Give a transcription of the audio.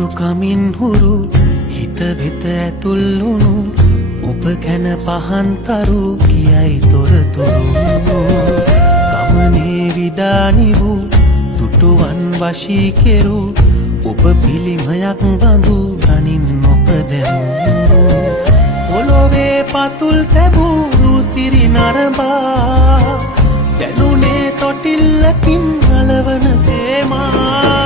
යුතුයකමින් හුරු හිත වෙත ඇතුල්ලුණු ඔබ ගැන පහන්තරු කියයි තොරතුරු ගමනේ විඩානි වූ දුටුවන් වශී කෙරු ඔබ පිළිමයක් බඳු ගනින් ඔබ දැමූ පොළොවේ පතුල් තැබූ රුසිරි නරඹා දැනුනේ තොටිල්ලකින් අලවන සේමා